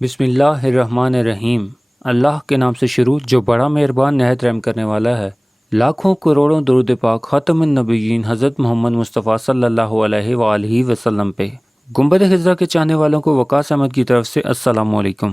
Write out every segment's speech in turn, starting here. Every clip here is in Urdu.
بسم اللہ الرحمن الرحیم۔ اللہ کے نام سے شروع جو بڑا مہربان نہایت رحم کرنے والا ہے۔ لاکھوں کروڑوں درود پاک خاتم النبیین حضرت محمد مصطفیٰ صلی اللہ علیہ وآلہ وسلم پہ۔ گنبد خضرا کے چاہنے والوں کو وقاص احمد کی طرف سے السلام علیکم۔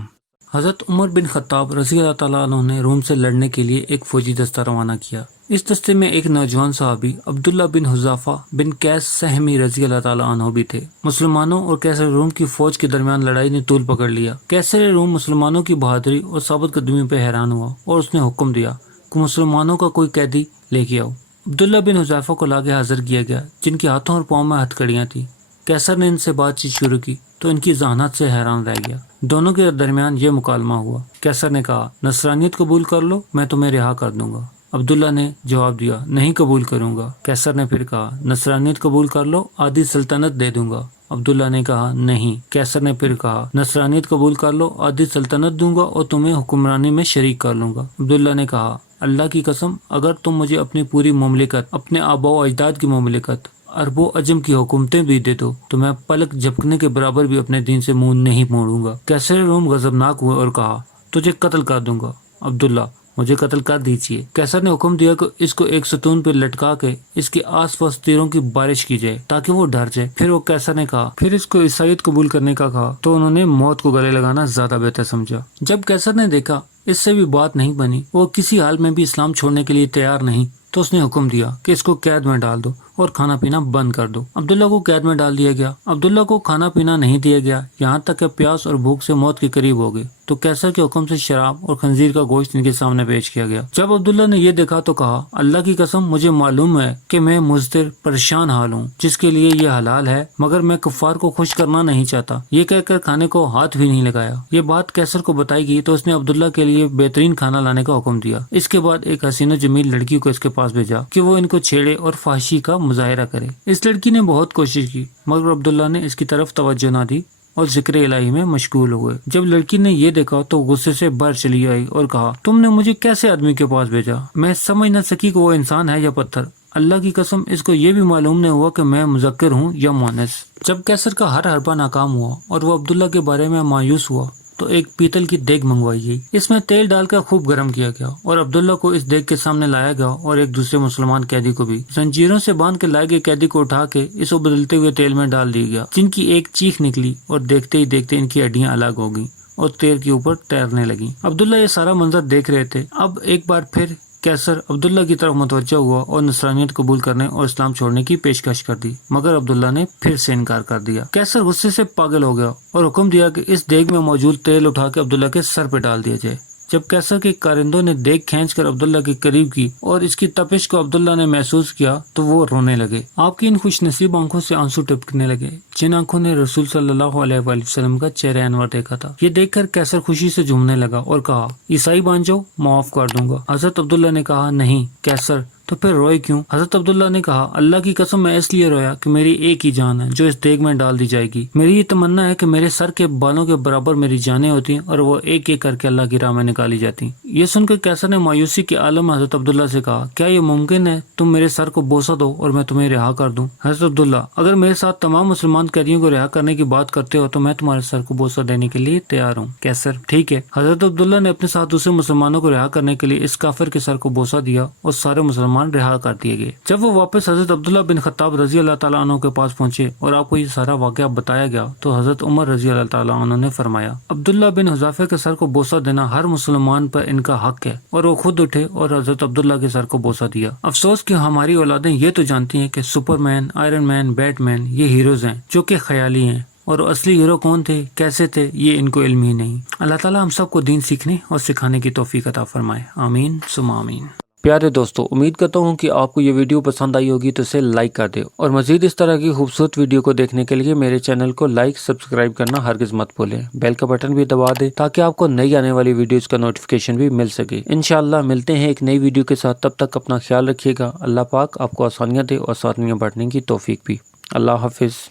حضرت عمر بن خطاب رضی اللہ تعالیٰ عنہ نے روم سے لڑنے کے لیے ایک فوجی دستہ روانہ کیا۔ اس دستے میں ایک نوجوان صحابی عبداللہ بن حذافہ بن قیس سہمی رضی اللہ تعالیٰ عنہ بھی تھے۔ مسلمانوں اور کیسر روم کی فوج کے درمیان لڑائی نے طول پکڑ لیا۔ کیسر روم مسلمانوں کی بہادری اور ثابت قدمی پہ حیران ہوا اور اس نے حکم دیا کہ مسلمانوں کا کوئی قیدی لے کے آؤ۔ عبداللہ بن حذافہ کو لا کے حاضر کیا گیا، جن کے ہاتھوں اور پاؤں میں ہتھکڑیاں تھیں۔ کیسر نے ان سے بات چیت شروع کی تو ان کی ذہانت سے حیران رہ گیا۔ دونوں کے درمیان یہ مکالمہ ہوا۔ کیسر نے کہا، نصرانیت قبول کر لو، میں تمہیں رہا کر دوں گا۔ عبداللہ نے جواب دیا، نہیں قبول کروں گا۔ کیسر نے پھر کہا، نصرانیت قبول کر لو، آدھی سلطنت دے دوں گا۔ عبداللہ نے کہا، نہیں۔ کیسر نے پھر کہا، نصرانیت قبول کر لو، آدھی سلطنت دوں گا اور تمہیں حکمرانی میں شریک کر لوں گا۔ عبداللہ نے کہا، اللہ کی قسم، اگر تم مجھے اپنی پوری مملکت، اپنے آباء و اجداد کی مملکت، عرب و عجم کی حکومتیں بھی دے دو تو میں پلک جھپکنے کے برابر بھی اپنے دین سے منہ نہیں موڑوں گا۔ کیسر روم غضبناک ہوئے اور کہا، تجھے قتل کر دوں گا۔ عبداللہ، مجھے قتل کر دیجیے۔ کیسر نے حکم دیا کہ اس کو ایک ستون پہ لٹکا کے اس کے آس پاس تیروں کی بارش کی جائے تاکہ وہ ڈر جائے۔ پھر وہ کیسر نے کہا، پھر اس کو عیسائیت قبول کرنے کا کہا تو انہوں نے موت کو گلے لگانا زیادہ بہتر سمجھا۔ جب کیسر نے دیکھا اس سے بھی بات نہیں بنی، وہ کسی حال میں بھی اسلام چھوڑنے کے لیے تیار نہیں، تو اس نے حکم دیا کہ اس کو قید میں ڈال دو اور کھانا پینا بند کر دو۔ عبداللہ کو قید میں ڈال دیا گیا۔ عبداللہ کو کھانا پینا نہیں دیا گیا، یہاں تک کہ پیاس اور بھوک سے موت کے قریب ہو گئے تو کیسر کے حکم سے شراب اور خنزیر کا گوشت ان کے سامنے پیش کیا گیا۔ جب عبداللہ نے یہ دیکھا تو کہا، اللہ کی قسم، مجھے معلوم ہے کہ میں مضطر پریشان حال ہوں جس کے لیے یہ حلال ہے، مگر میں کفار کو خوش کرنا نہیں چاہتا۔ یہ کہہ کر کھانے کو ہاتھ بھی نہیں لگایا۔ یہ بات کیسر کو بتائی گئی تو اس نے عبداللہ کے لیے بہترین کھانا لانے کا حکم دیا۔ اس کے بعد ایک حسین و جمیل لڑکی کو اس کے پاس بھیجا کہ وہ ان کو چھیڑے اور فحشی کا مظاہرہ کرے۔ اس لڑکی نے بہت کوشش کی مگر عبداللہ نے اس کی طرف توجہ نہ دی اور ذکر الہی میں مشغول ہوئے۔ جب لڑکی نے یہ دیکھا تو غصے سے بھر چلی آئی اور کہا، تم نے مجھے کیسے آدمی کے پاس بھیجا؟ میں سمجھ نہ سکی کہ وہ انسان ہے یا پتھر۔ اللہ کی قسم، اس کو یہ بھی معلوم نہیں ہوا کہ میں مذکر ہوں یا مؤنث۔ جب کیسر کا ہر حربہ ناکام ہوا اور وہ عبداللہ کے بارے میں مایوس ہوا تو ایک پیتل کی دیگ منگوائی گئی۔ اس میں تیل ڈال کر خوب گرم کیا گیا اور عبداللہ کو اس دیگ کے سامنے لایا گیا اور ایک دوسرے مسلمان قیدی کو بھی۔ زنجیروں سے باندھ کے لائے گئے قیدی کو اٹھا کے اس ابلتے ہوئے تیل میں ڈال دیا گیا، جن کی ایک چیخ نکلی اور دیکھتے ہی دیکھتے ان کی ہڈیاں الگ ہو گئیں اور تیل کے اوپر تیرنے لگیں۔ عبداللہ یہ سارا منظر دیکھ رہے تھے۔ اب ایک بار پھر کیسر عبداللہ کی طرف متوجہ ہوا اور نصرانیت قبول کرنے اور اسلام چھوڑنے کی پیشکش کر دی، مگر عبداللہ نے پھر سے انکار کر دیا۔ کیسر غصے سے پاگل ہو گیا اور حکم دیا کہ اس دیگ میں موجود تیل اٹھا کے عبداللہ کے سر پہ ڈال دیا جائے۔ جب کیسر کے کارندوں نے دیگ کھینچ کر عبداللہ کے قریب کی اور اس کی تپش کو عبداللہ نے محسوس کیا تو وہ رونے لگے۔ آپ کی ان خوش نصیب آنکھوں سے آنسو ٹپکنے لگے جن آنکھوں نے رسول صلی اللہ علیہ وآلہ وسلم کا چہرہ انور دیکھا تھا۔ یہ دیکھ کر کیسر خوشی سے جھومنے لگا اور کہا، عیسائی بن جاؤ، معاف کر دوں گا۔ حضرت عبداللہ نے کہا، نہیں کیسر، تو پھر روئے کیوں؟ حضرت عبداللہ نے کہا، اللہ کی قسم، میں اس لیے رویا کہ میری ایک ہی جان ہے جو اس دیگ میں ڈال دی جائے گی۔ میری یہ تمنا ہے کہ میرے سر کے بالوں کے برابر میری جانیں ہوتی اور وہ ایک ایک کر کے اللہ کی راہ میں نکالی جاتی۔ یہ سن کر کیسر نے مایوسی کے عالم میں حضرت عبداللہ سے کہا، کیا یہ ممکن ہے تم میرے سر کو بوسہ دو اور میں تمہیں رہا کر دوں؟ حضرت عبداللہ، اگر میرے ساتھ تمام مسلمان قیدیوں کو رہا کرنے کی بات کرتے ہو تو میں تمہارے سر کو بوسہ دینے کے لیے تیار ہوں۔ کیسر، ٹھیک ہے۔ حضرت عبداللہ نے اپنے ساتھ دوسرے مسلمانوں کو رہا کرنے کے لیے اس کافر کے سر کو بوسہ دیا اور سارے مسلمان رہا کر دیے گئے۔ جب وہ واپس حضرت عبداللہ بن خطاب رضی اللہ تعالیٰ عنہ کے پاس پہنچے اور آپ کو یہ سارا واقعہ بتایا گیا تو حضرت عمر رضی اللہ تعالیٰ عنہ نے فرمایا، عبداللہ بن حذافہ کے سر کو بوسہ دینا ہر مسلمان پر ان کا حق ہے، اور وہ خود اٹھے اور حضرت عبداللہ کے سر کو بوسہ دیا۔ افسوس کہ ہماری اولادیں یہ تو جانتی ہیں کہ سپر مین، آئرن مین، بیٹ مین یہ ہیروز ہیں جو کہ خیالی ہیں، اور اصلی ہیرو کون تھے، کیسے تھے، یہ ان کو علم ہی نہیں۔ اللہ تعالیٰ ہم سب کو دین سیکھنے اور سکھانے کی توفیق عطا فرمائے، آمین ثم آمین۔ پیارے دوستو، امید کرتا ہوں کہ آپ کو یہ ویڈیو پسند آئی ہوگی تو اسے لائک کر دیں، اور مزید اس طرح کی خوبصورت ویڈیو کو دیکھنے کے لیے میرے چینل کو لائک، سبسکرائب کرنا ہرگز مت بھولیں۔ بیل کا بٹن بھی دبا دیں تاکہ آپ کو نئی آنے والی ویڈیوز کا نوٹیفیکیشن بھی مل سکے۔ انشاءاللہ ملتے ہیں ایک نئی ویڈیو کے ساتھ، تب تک اپنا خیال رکھیے گا۔ اللہ پاک آپ کو آسانیاں دے اور آسانیاں بانٹنے کی توفیق بھی۔ اللہ حافظ۔